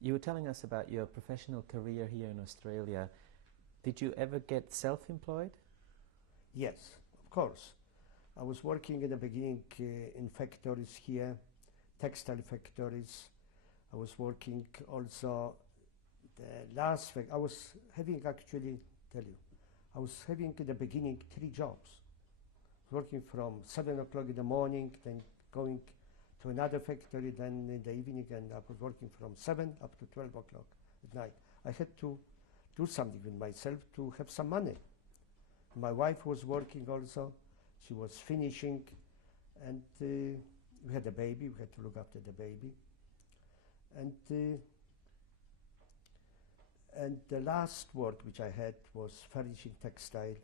You were telling us about your professional career here in Australia. Did you ever get self-employed? Yes, of course. I was working in the beginning in factories here, textile factories. I was working also the last I was having actually, tell you, I was having in the beginning 3 jobs. Working from 7 o'clock in the morning, then going to another factory, then in the evening, and I was working from 7 up to 12 o'clock at night. I had to do something with myself to have some money. My wife was working also. She was finishing, and we had a baby. We had to look after the baby. And the last work which I had was finishing textile.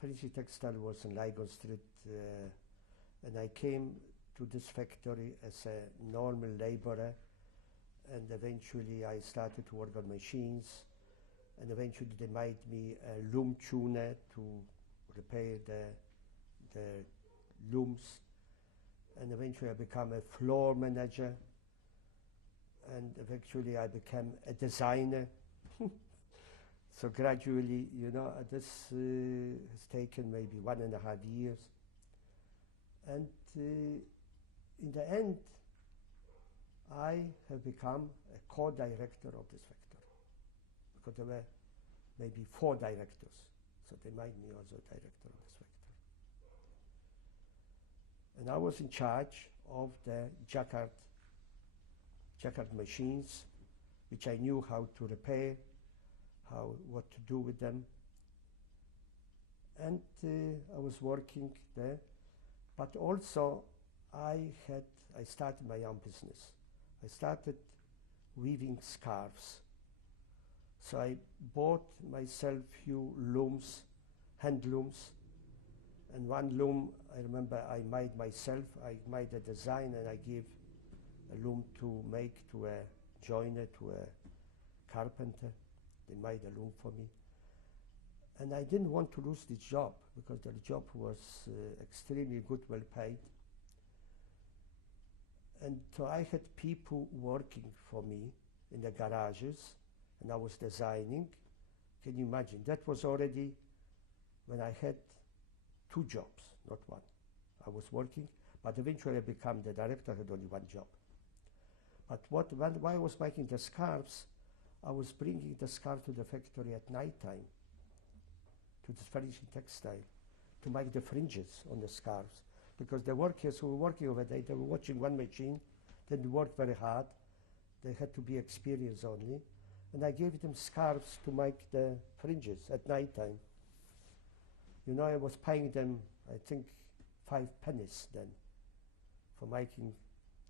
Finishing textile was in Lygon Street, and I came to this factory as a normal laborer, and eventually I started to work on machines, and eventually they made me a loom tuner to repair the looms, and eventually I became a floor manager, and eventually I became a designer. So gradually, you know, this has taken maybe 1.5 years, and in the end, I have become a co-director of this factory, because there were maybe 4 directors, so they made me also director of this factory. And I was in charge of the jacquard machines, which I knew how to repair, what to do with them. And I was working there, but also I started my own business. I started weaving scarves. So I bought myself few looms, hand looms, and one loom I remember I made myself. I made a design and I gave a loom to make to a joiner, to a carpenter. They made a loom for me. And I didn't want to lose this job because the job was extremely good, well paid. And so I had people working for me in the garages, and I was designing. Can you imagine? That was already when I had 2 jobs, not 1. I was working, but eventually I became the director. I had only 1 job. But while I was making the scarves, I was bringing the scarf to the factory at night time, to the finishing textile, to make the fringes on the scarves. Because the workers who were working over there, they were watching one machine, they didn't work very hard, they had to be experienced only, and I gave them scarves to make the fringes at night time. You know, I was paying them, I think, 5 pennies then for making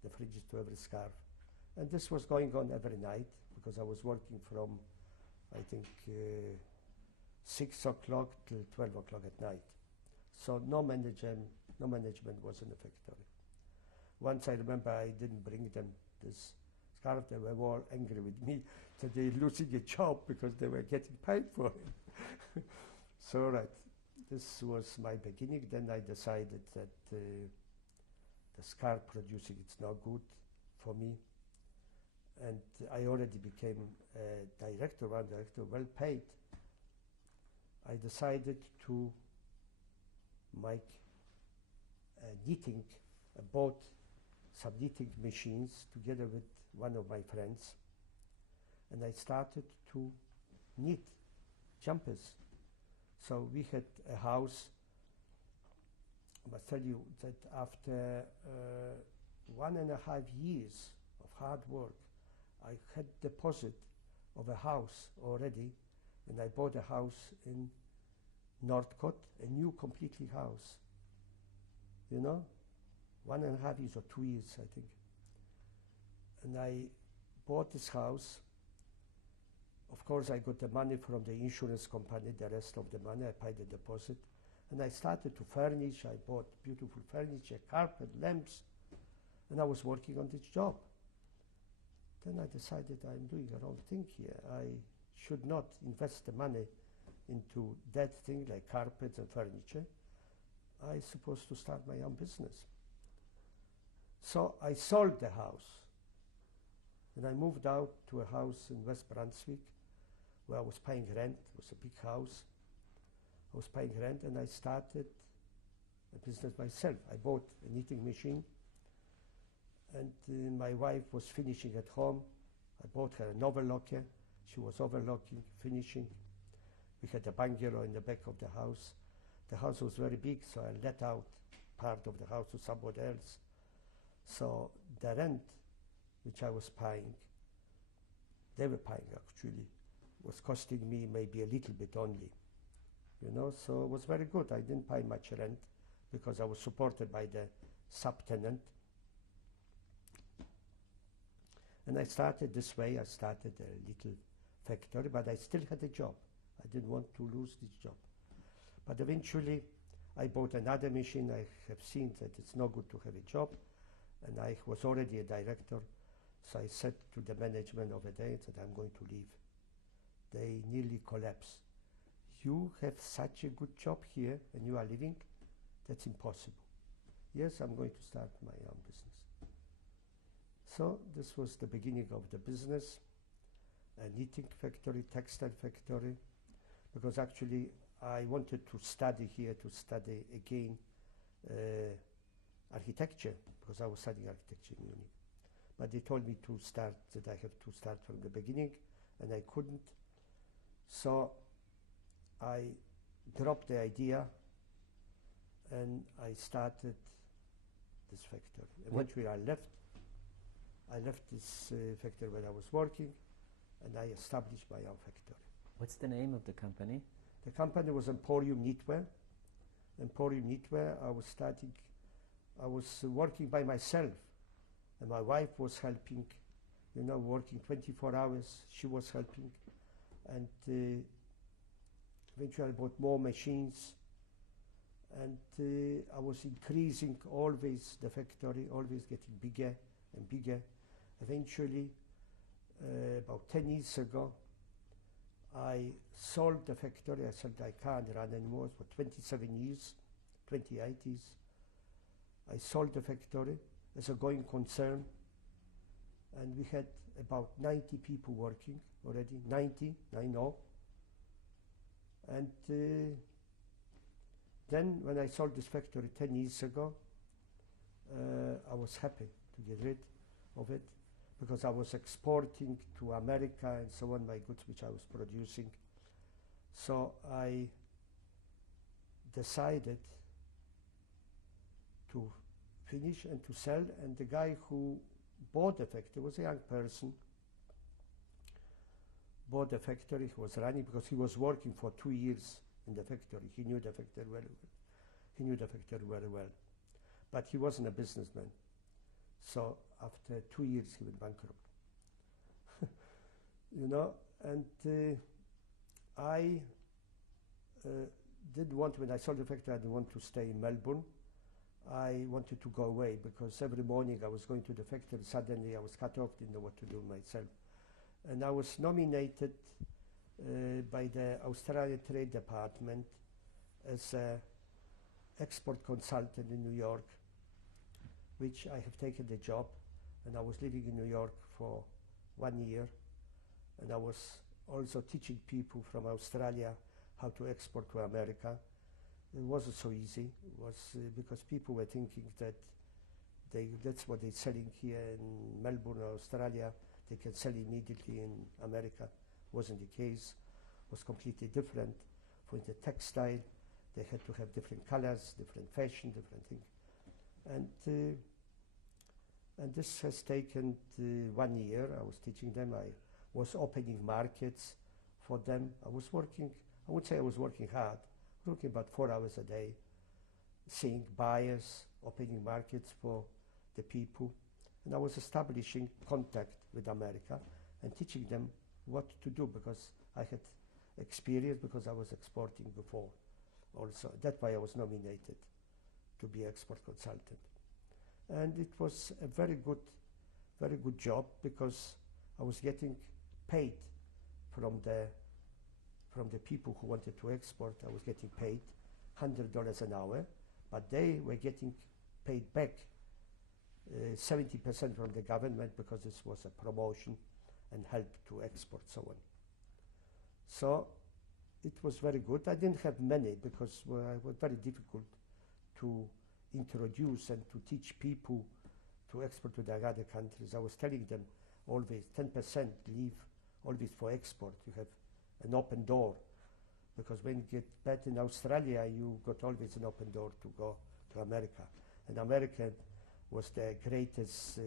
the fringes to every scarf. And this was going on every night, because I was working from, I think, 6 o'clock till 12 o'clock at night. So no management was in the factory. Once I remember I didn't bring them this scarf. They were all angry with me that they were losing a job because they were getting paid for it. So right, this was my beginning. Then I decided that the scarf producing it's not good for me. And I already became a director, one director, well paid. I decided to make knitting. I bought some knitting machines together with one of my friends, and I started to knit jumpers. So we had a house. I must tell you that after 1.5 years of hard work, I had deposit of a house already, and I bought a house in Northcote, a new completely house. You know, 1.5 years or 2 years, I think. And I bought this house. Of course, I got the money from the insurance company, the rest of the money, I paid the deposit. And I started to furnish. I bought beautiful furniture, carpet, lamps, and I was working on this job. Then I decided I'm doing the wrong thing here. I should not invest the money into that thing like carpets and furniture. I'm supposed to start my own business. So I sold the house. And I moved out to a house in West Brunswick where I was paying rent. It was a big house. I was paying rent, and I started a business myself. I bought a knitting machine, and my wife was finishing at home. I bought her an overlocker. She was overlocking, finishing. We had a bungalow in the back of the house. The house was very big, so I let out part of the house to somebody else. So the rent, which I was paying, they were paying actually, was costing me maybe a little bit only. You know, so it was very good. I didn't pay much rent because I was supported by the subtenant. And I started this way. I started a little factory, but I still had a job. I didn't want to lose this job. But eventually, I bought another machine. I have seen that it's no good to have a job, and I was already a director. So I said to the management of a day that I'm going to leave. They nearly collapsed. You have such a good job here, and you are leaving? That's impossible. Yes, I'm going to start my own business. So this was the beginning of the business, a knitting factory, textile factory, because actually I wanted to study here, to study again architecture, because I was studying architecture in Munich. But they told me to start, that I have to start from the beginning, and I couldn't. So I dropped the idea, and I started this factory. Eventually I left this factory where I was working, and I established my own factory. What's the name of the company? The company was Emporium Knitwear. Emporium Knitwear, I was working by myself, and my wife was helping, you know, working 24 hours. She was helping, and eventually I bought more machines, and I was increasing always the factory, always getting bigger and bigger. Eventually, about 10 years ago, I sold the factory. I said I can't run anymore for 27 years, 28 years. I sold the factory as a going concern, and we had about 90 people working already, 90, I know. And then when I sold this factory 10 years ago, I was happy to get rid of it, because I was exporting to America and so on, my goods which I was producing. So I decided to finish and to sell, and the guy who bought the factory was a young person, bought the factory. He was running, because he was working for 2 years in the factory. He knew the factory very well. He knew the factory very well. But he wasn't a businessman. So after 2 years, he went bankrupt. You know, and I didn't want, when I sold the factory, I didn't want to stay in Melbourne. I wanted to go away, because every morning I was going to the factory. Suddenly I was cut off, didn't know what to do myself. And I was nominated by the Australian Trade Department as an export consultant in New York, which I have taken the job, and I was living in New York for 1 year, and I was also teaching people from Australia how to export to America. It wasn't so easy. It was because people were thinking that that's what they're selling here in Melbourne or Australia, they can sell immediately in America. Wasn't the case. It was completely different. For the textile, they had to have different colors, different fashion, different things. And this has taken 1 year. I was teaching them. I was opening markets for them. I was working, I would say I was working hard, working about 4 hours a day, seeing buyers, opening markets for the people. And I was establishing contact with America and teaching them what to do, because I had experience, because I was exporting before also. That's why I was nominated to be export consultant. And it was a very good job, because I was getting paid from the people who wanted to export. I was getting paid $100 an hour, but they were getting paid back 70% from the government because this was a promotion and help to export, so on. So it was very good. I didn't have many because it was very difficult to introduce and to teach people to export to the other countries. I was telling them always 10% leave always for export. You have an open door, because when you get back in Australia, you got always an open door to go to America. And America was the greatest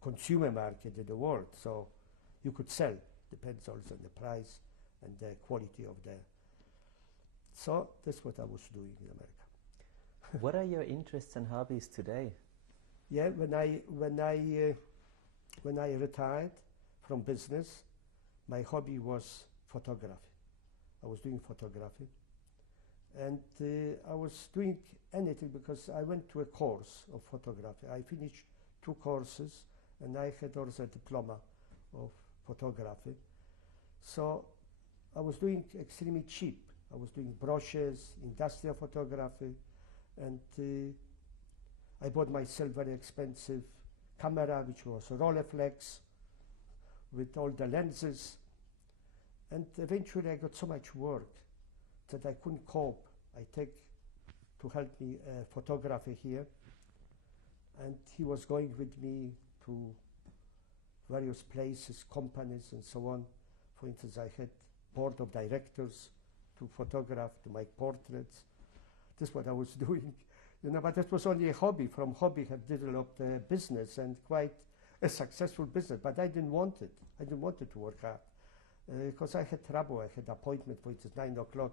consumer market in the world, so you could sell. Depends also on the price and the quality of the. So that's what I was doing in America. What are your interests and hobbies today? Yeah, when I retired from business, my hobby was photography. I was doing photography, and I was doing anything because I went to a course of photography. I finished 2 courses, and I had also a diploma of photography. So I was doing extremely cheap. I was doing brochures, industrial photography, and I bought myself very expensive camera, which was a Rolleiflex with all the lenses. And eventually I got so much work that I couldn't cope. I take to help me a photographer here, and he was going with me to various places, companies and so on. For instance, I had board of directors to photograph, to make portraits. This is what I was doing, you know, but that was only a hobby. From hobby I have developed a business, and quite a successful business, but I didn't want it. I didn't want it to work hard. Because I had trouble. I had appointment, for instance, 9 o'clock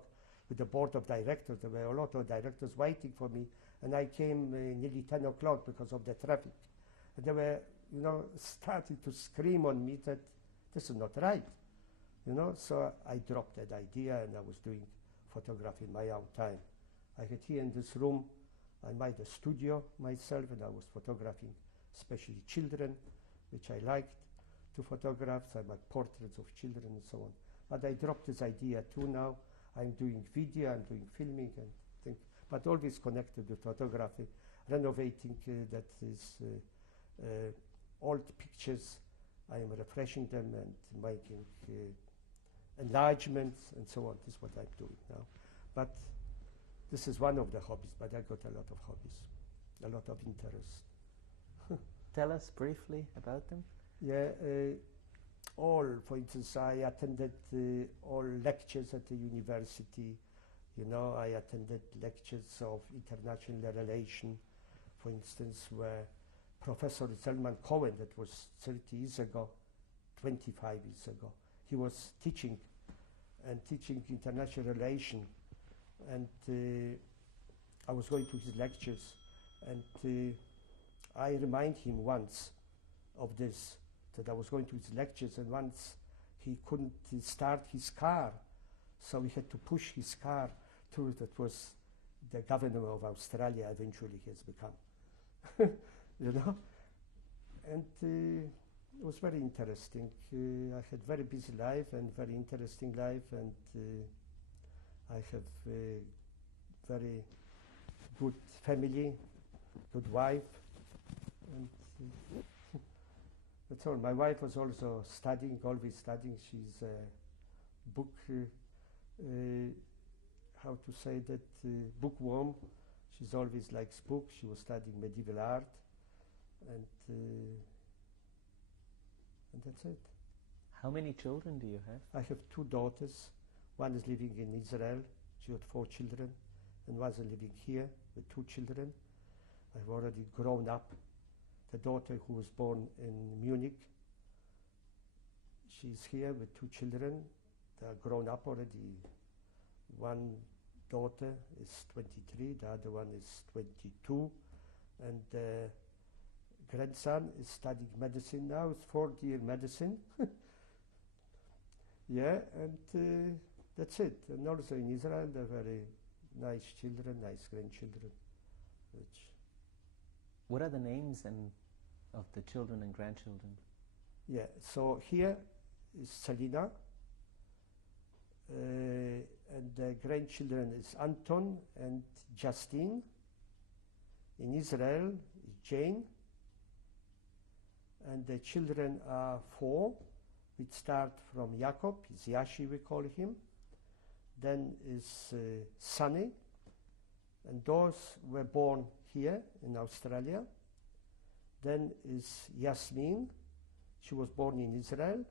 with the board of directors. There were a lot of directors waiting for me, and I came nearly 10 o'clock because of the traffic. And they were, you know, starting to scream on me that this is not right, you know. So I dropped that idea, and I was doing photography in my own time. I had here in this room, I made a studio myself, and I was photographing especially children, which I liked to photograph. I made portraits of children and so on. But I dropped this idea too now. I'm doing video, I'm doing filming and things, but always connected with photography, renovating that is old pictures. I am refreshing them and making enlargements and so on. This is what I'm doing now. But this is one of the hobbies, but I got a lot of hobbies, a lot of interest. Tell us briefly about them. Yeah, for instance, I attended all lectures at the university. You know, I attended lectures of international relation, for instance, where Professor Kohn, that was 30 years ago, 25 years ago, he was teaching international relation, and I was going to his lectures, and I remind him once of this, that I was going to his lectures, and once he couldn't start his car, so we had to push his car through. That was the governor of Australia eventually he has become, you know. And it was very interesting. I had very busy life and very interesting life, and I have a very good family, good wife, and that's all. My wife was also studying, always studying. She's a book, how to say that, bookworm. She's always likes books. She was studying medieval art, and that's it. How many children do you have? I have 2 daughters. One is living in Israel. She had 4 children, and one is living here with 2 children. I've already grown up. The daughter who was born in Munich, she's here with 2 children. They are grown up already. One daughter is 23, the other one is 22, and the grandson is studying medicine now. It's 4th year medicine. Yeah, and that's it. And also in Israel, they're very nice children, nice grandchildren. What are the names of the children and grandchildren? Yeah, so here is Selina, and the grandchildren is Anton and Justine. In Israel is Jane, and the children are 4. We start from Jakob, it's Yashi we call him. Then is Sunny, and those were born here in Australia. Then is Yasmin, she was born in Israel,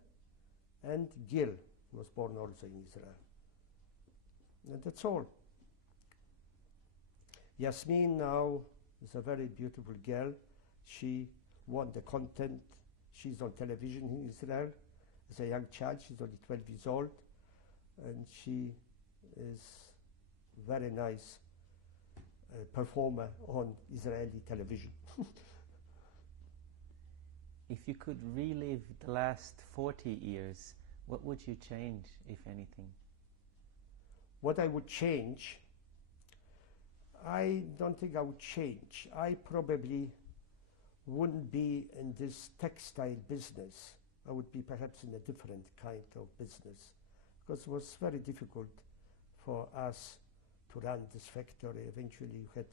and Gil was born also in Israel. And that's all. Yasmin now is a very beautiful girl. She won the content. She's on television in Israel as a young child. She's only 12 years old, and she is very nice performer on Israeli television. If you could relive the last 40 years, what would you change, if anything? What I would change, I don't think I would change. I probably wouldn't be in this textile business. I would be perhaps in a different kind of business, because it was very difficult for us to run this factory. Eventually you had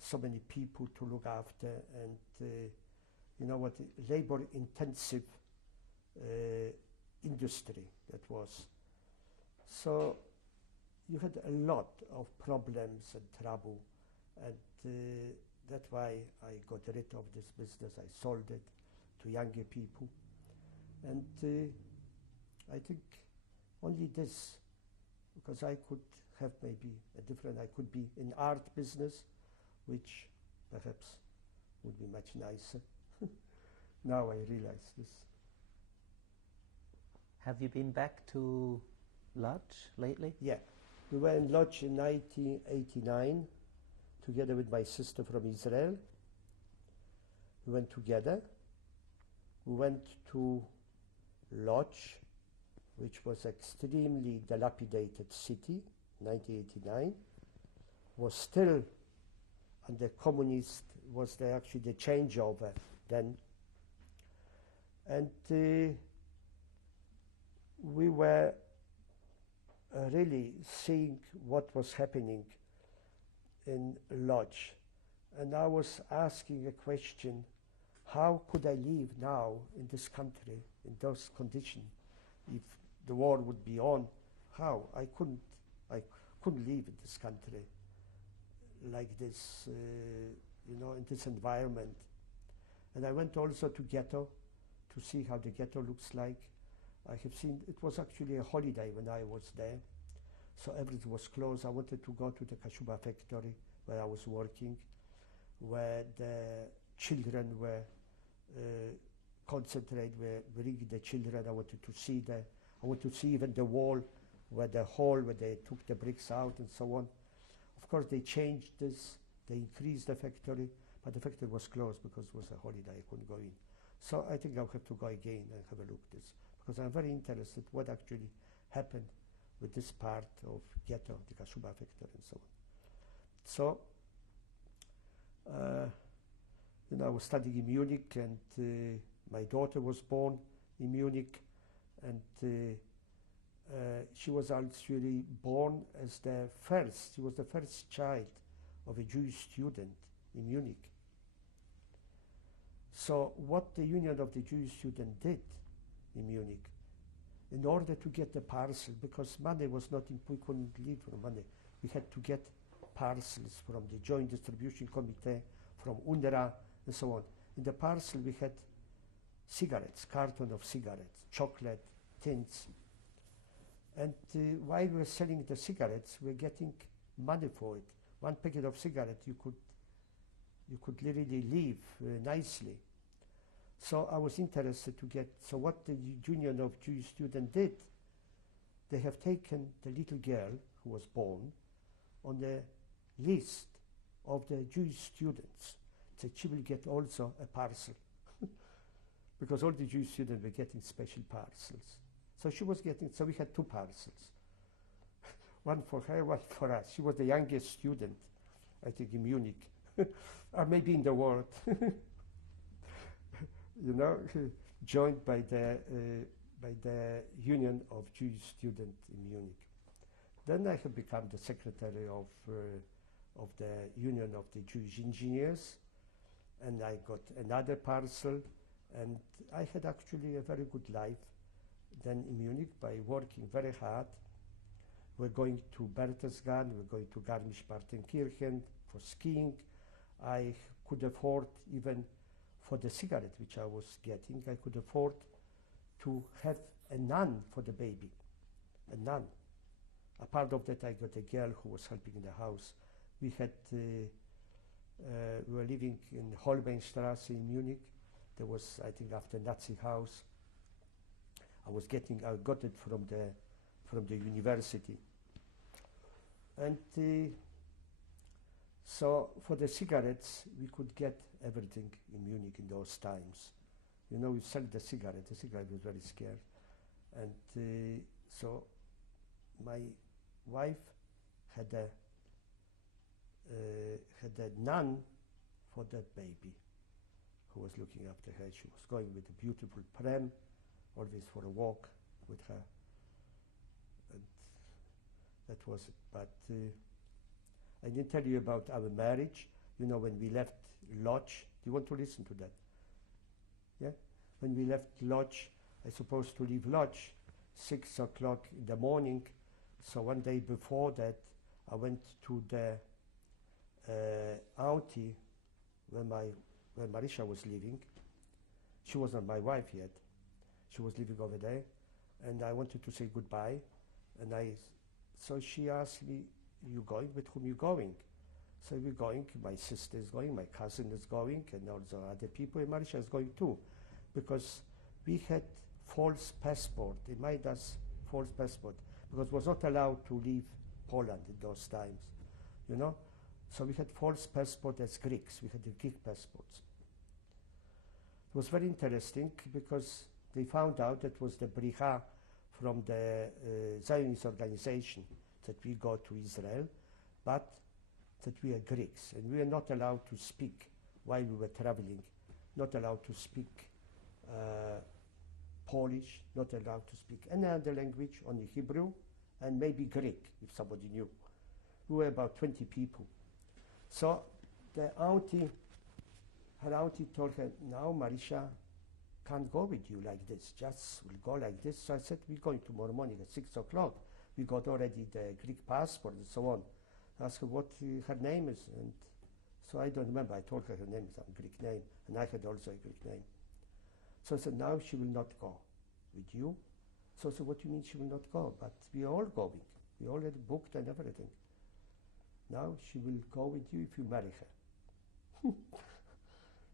so many people to look after, and you know what, labor intensive industry that was. So you had a lot of problems and trouble, and that's why I got rid of this business. I sold it to younger people, and I think only this, because I could have maybe a different, I could be in art business, which perhaps would be much nicer. Now I realize this. Have you been back to Lodz lately? Yeah, we were in Lodz in 1989 together with my sister from Israel. We went together. We went to Lodz, which was extremely dilapidated city, 1989. Was still under communist, was there actually the changeover then. And we were really seeing what was happening in Lodz. And I was asking a question, how could I live now in this country, in those conditions, if the war would be on? How? I couldn't live in this country like this, you know, in this environment. And I went also to ghetto to see how the ghetto looks like. I have seen, it was actually a holiday when I was there, so everything was closed. I wanted to go to the Kashuba factory where I was working, where the children were concentrated, were bringing the children. I wanted to see I wanted to see even the wall, where the hole where they took the bricks out and so on. Of course they changed this, they increased the factory, but the factory was closed because it was a holiday, I couldn't go in. So I think I'll have to go again and have a look at this, because I'm very interested what actually happened with this part of ghetto, the Kashuba factory and so on. So, you know, I was studying in Munich, and my daughter was born in Munich, and she was actually born as she was the first child of a Jewish student in Munich. So what the Union of the Jewish Students did in Munich, in order to get the parcel, because money was not, we couldn't live from money, we had to get parcels from the Joint Distribution Committee, from UNRWA, and so on. In the parcel we had cigarettes, carton of cigarettes, chocolate, tins. And while we were selling the cigarettes, we were getting money for it. One packet of cigarettes, you could really live nicely. So I was interested to get, so what the Union of Jewish Students did, they have taken the little girl who was born on the list of the Jewish students, so she will get also a parcel, because all the Jewish students were getting special parcels. So she was getting, so we had 2 parcels, one for her, one for us. She was the youngest student, I think, in Munich, or maybe in the world, you know, joined by the Union of Jewish Students in Munich. Then I have become the secretary of the Union of the Jewish Engineers, and I got another parcel, And I had actually a very good life then in Munich by working very hard. We're going to Berchtesgaden, we're going to Garmisch-Partenkirchen for skiing. I could afford, even for the cigarette which I was getting, I could afford to have a nun for the baby, a nun. Apart of that, I got a girl who was helping in the house. We were living in Holbeinstrasse in Munich. There was, I think, after Nazi house. I got it from the university. And so for the cigarettes, we could get everything in Munich in those times. You know, we sell the cigarette was very scarce. And so my wife had a nun for that baby who was looking after her. She was going with a beautiful pram, always for a walk with her. And that was it. But I didn't tell you about our marriage. You know, when we left Lodz, do you want to listen to that? Yeah? When we left Lodz, I supposed to leave Lodz 6 o'clock in the morning. So one day before that, I went to the auntie where Marisha was living. She was not my wife yet. She was living over there. And I wanted to say goodbye. And so she asked me, you going? With whom you going? So we're going, my sister is going, my cousin is going, and also other people, and Marisha is going too. Because we had false passport. They made us false passport because was not allowed to leave Poland in those times, you know. So we had false passport as Greeks. We had the Greek passports. It was very interesting because they found out that was the bricha from the Zionist organization that we go to Israel, but that we are Greeks and we are not allowed to speak while we were traveling, not allowed to speak Polish, not allowed to speak any other language, only Hebrew and maybe Greek, if somebody knew. We were about 20 people. So her auntie told her, now Marisha can't go with you like this, just will go like this. So I said, we're going tomorrow morning at 6 o'clock. We got already the Greek passport and so on. I asked her what her name is, and so I don't remember. I told her name is a Greek name, and I had also a Greek name. So I said, now she will not go with you. So I said, what do you mean she will not go? But we are all going. We already booked and everything. Now she will go with you if you marry her.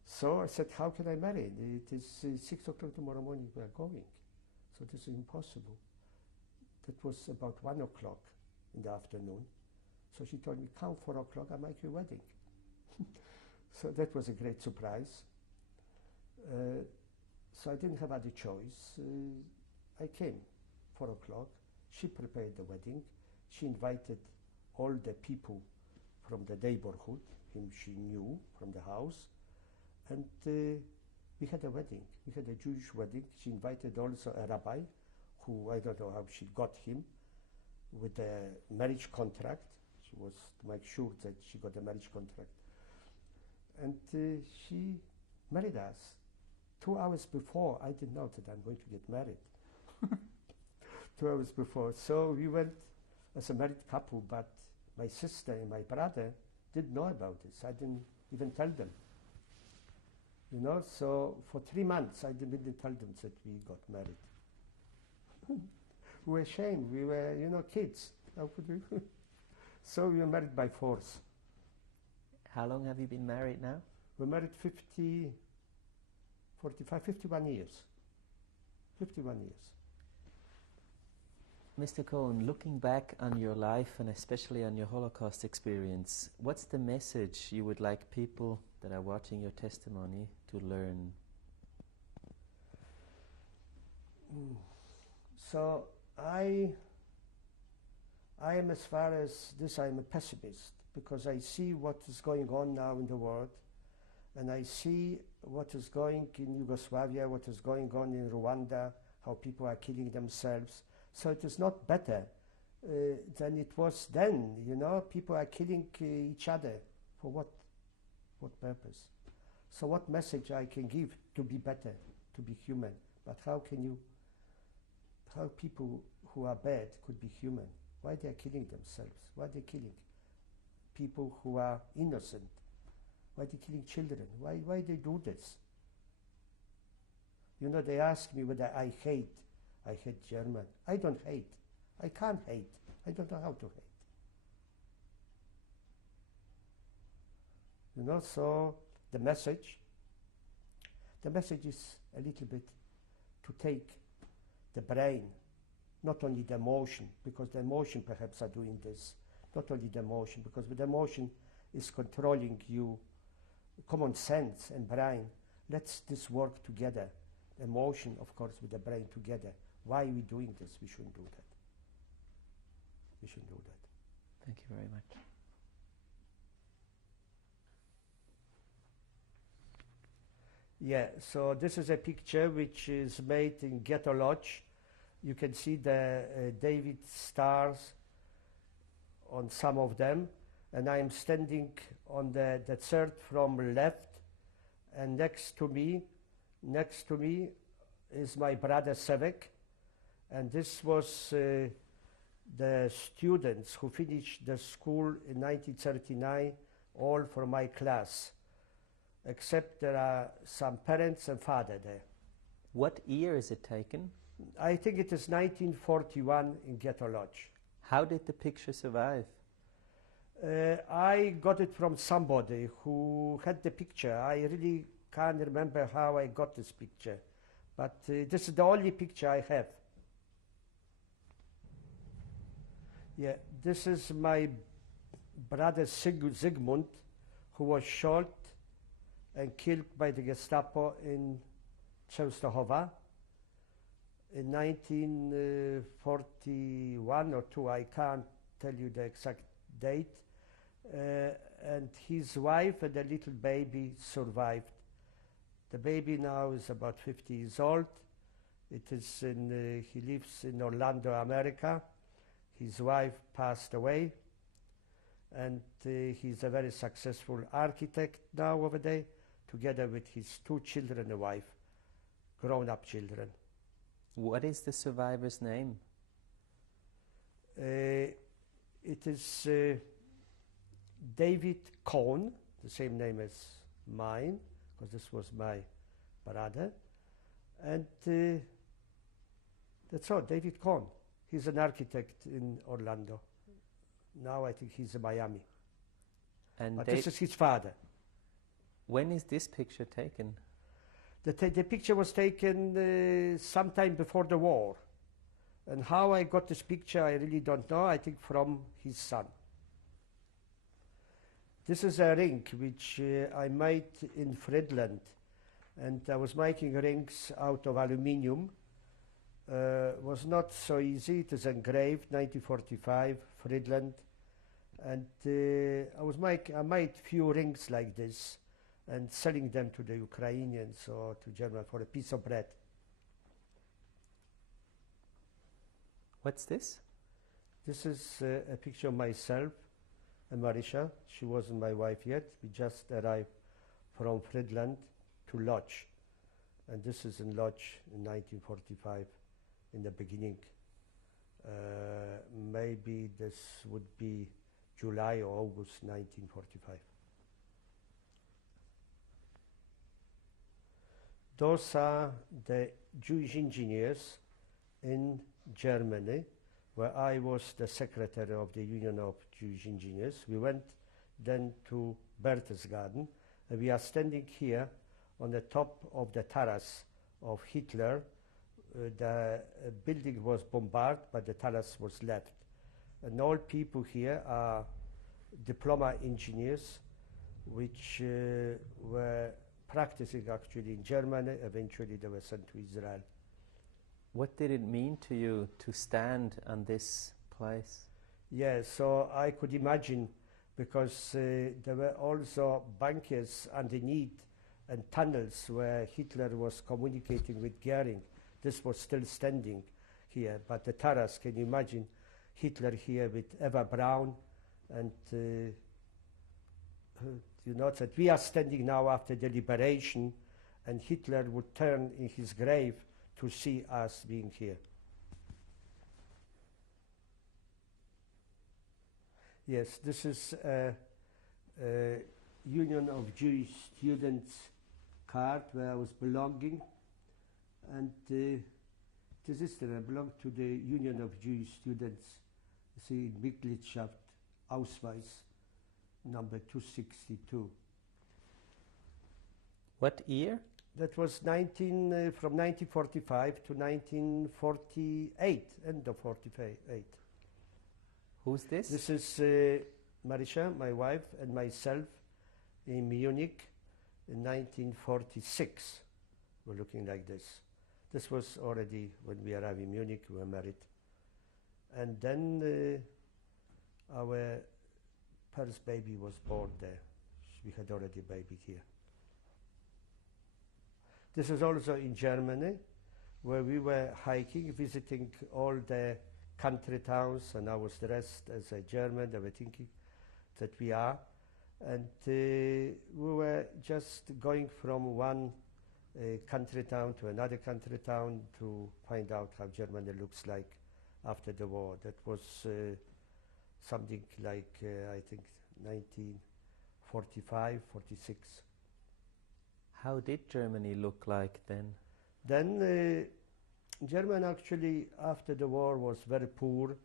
So I said, how can I marry? It is 6 o'clock tomorrow morning we are going. So this is impossible. That was about 1 o'clock in the afternoon. So she told me, come 4 o'clock, I make your wedding. So that was a great surprise. So I didn't have other choice. I came 4 o'clock. She prepared the wedding. She invited all the people from the neighborhood, whom she knew from the house. And we had a wedding. We had a Jewish wedding. She invited also a rabbi, who I don't know how she got him, with a marriage contract. She was to make sure that she got a marriage contract. And she married us. 2 hours before, I didn't know that I'm going to get married. 2 hours before. So we went as a married couple, but my sister and my brother didn't know about this. I didn't even tell them. You know, so for 3 months I didn't tell them that we got married. We were ashamed. We were, you know, kids. How could we? So we were married by force. How long have you been married now? We're married 51 years. 51 years. Mr. Kohn, looking back on your life and especially on your Holocaust experience, what's the message you would like people that are watching your testimony to learn? So I am, as far as this, I'm a pessimist because I see what is going on now in the world, and I see what is going in Yugoslavia, what is going on in Rwanda, how people are killing themselves. So it is not better than it was then, you know. People are killing each other. For what purpose? So what message I can give to be better? to be human. But how people who are bad could be human? Why they are killing themselves? Why they killing people who are innocent? Why they killing children? Why they do this? You know, they ask me whether I hate German. I don't hate. I can't hate. I don't know how to hate. You know, so the message is a little bit to take the brain, not only the emotion, because the emotion perhaps are doing this, not only the emotion, because with the emotion is controlling you, common sense and brain. Let's this work together. Emotion, of course, with the brain together. Why are we doing this? We shouldn't do that. We shouldn't do that. Thank you very much. Yeah, so this is a picture which is made in Ghetto Lodge. You can see the David stars on some of them, and I am standing on the third from left, and next to me is my brother Sevek, and this was the students who finished the school in 1939, all from my class, except there are some parents and father there. What year is it taken? I think it is 1941 in Ghetto Lodge. How did the picture survive? I got it from somebody who had the picture. I really can't remember how I got this picture, but this is the only picture I have. Yeah, this is my brother Zygmunt, who was shot and killed by the Gestapo in Częstochowa in 1941 or 2. I can't tell you the exact date. And his wife and the little baby survived. The baby now is about 50 years old. It is in, he lives in Orlando, America. His wife passed away, and he's a very successful architect now over there, together with his 2 children and a wife, grown-up children. What is the survivor's name? It is David Kohn, the same name as mine, because this was my brother. And that's all, David Kohn. He's an architect in Orlando. Now I think he's in Miami. But this is his father. When is this picture taken? The picture was taken sometime before the war. And how I got this picture, I really don't know. I think from his son. This is a ring which I made in Friedland. And I was making rings out of aluminium. Was not so easy. It is engraved, 1945, Friedland. And I made few rings like this and selling them to the Ukrainians or to Germans for a piece of bread. What's this? This is a picture of myself and Marisha. She wasn't my wife yet. We just arrived from Friedland to Lodz. And this is in Lodz in 1945 in the beginning. Maybe this would be July or August 1945. Those are the Jewish engineers in Germany, where I was the secretary of the Union of Jewish Engineers. We went then to Berchtesgaden, and we are standing here on the top of the terrace of Hitler. The building was bombarded, but the terrace was left. And all people here are diploma engineers, which were practicing actually in Germany. Eventually they were sent to Israel. What did it mean to you to stand on this place? Yeah, so I could imagine, because there were also bunkers underneath and tunnels where Hitler was communicating with Goering. This was still standing here, but the terrace, can you imagine Hitler here with Eva Braun, and you know that we are standing now after the liberation, and Hitler would turn in his grave to see us being here. Yes, this is a Union of Jewish Students card where I was belonging, and this is that I belong to the Union of Jewish Students. You see, Mitgliedschaft, Ausweis, number 262. What year? That was from 1945 to 1948, end of 48. Who's this? This is Marisha, my wife, and myself in Munich in 1946. We're looking like this. This was already when we arrived in Munich, we were married. And then our first baby was born there. We had already a baby here. This is also in Germany, where we were hiking, visiting all the country towns, and I was dressed as a German. They were thinking that we are. And we were just going from one country town to another country town to find out how Germany looks like after the war. That was something like, I think, 1945, 46. How did Germany look like then? Then Germany actually after the war was very poor,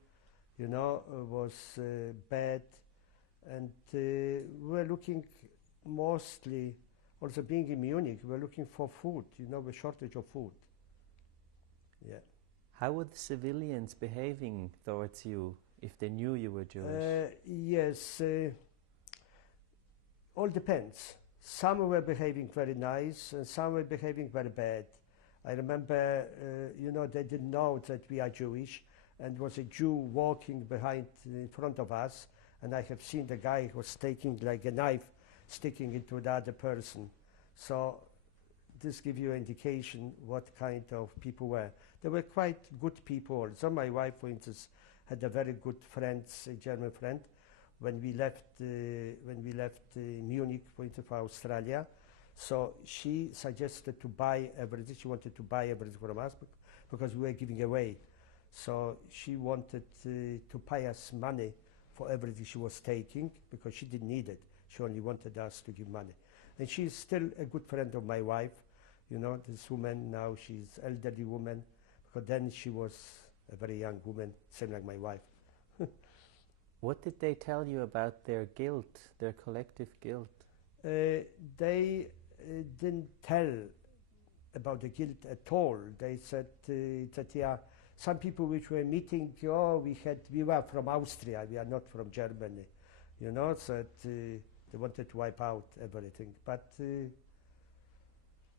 you know, was bad, and we were looking mostly, also being in Munich, we were looking for food, you know, a shortage of food. Yeah. How were the civilians behaving towards you if they knew you were Jewish? Yes, all depends. Some were behaving very nice, and some were behaving very bad. I remember, you know, they didn't know that we are Jewish, and was a Jew walking in front of us, and I have seen the guy who was taking like a knife, sticking into the other person. So this gives you an indication what kind of people were. They were quite good people. So my wife, for instance, had a very good friend, a German friend. When we left Munich, for instance, for Australia, so she suggested to buy everything. She wanted to buy everything from us because we were giving away. So she wanted to pay us money for everything she was taking because she didn't need it. She only wanted us to give money. And she's still a good friend of my wife. You know, this woman now, she's an elderly woman, because then she was a very young woman, same like my wife. What did they tell you about their guilt, their collective guilt? They didn't tell about the guilt at all. They said that yeah, some people which were meeting, oh, we were from Austria, we are not from Germany, you know, so they wanted to wipe out everything. But, you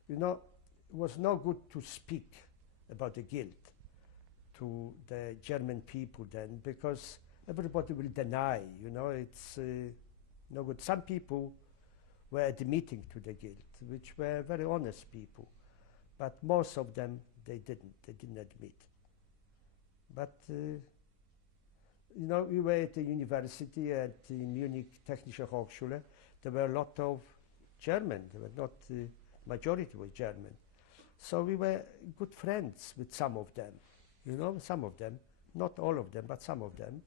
know, it was no good to speak about the guilt to the German people then, because everybody will deny, you know, it's no good. Some people were admitting to the guilt, which were very honest people, but most of them, they didn't admit. But, you know, we were at the university at the Munich Technische Hochschule. There were a lot of German, there were not, majority was German. So we were good friends with some of them, you know, some of them, not all of them, but some of them.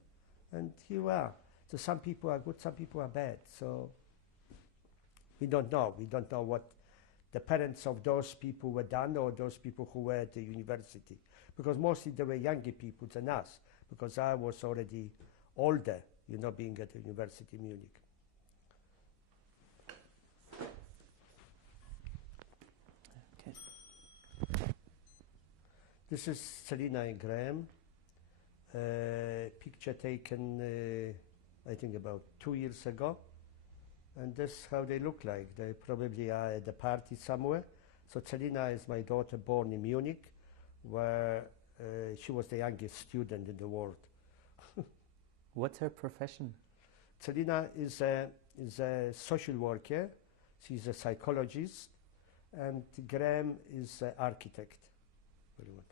And here we are. So some people are good, some people are bad. So we don't know. We don't know what the parents of those people were done, or those people who were at the university. Because mostly they were younger people than us, because I was already older, you know, being at the University in Munich. Okay. This is Selina and Graham. Picture taken, I think about 2 years ago. And that's how they look like. They probably are at a party somewhere. So Selina is my daughter, born in Munich, where she was the youngest student in the world. What's her profession? Selina is a social worker. She's a psychologist. And Graham is an architect. Very well.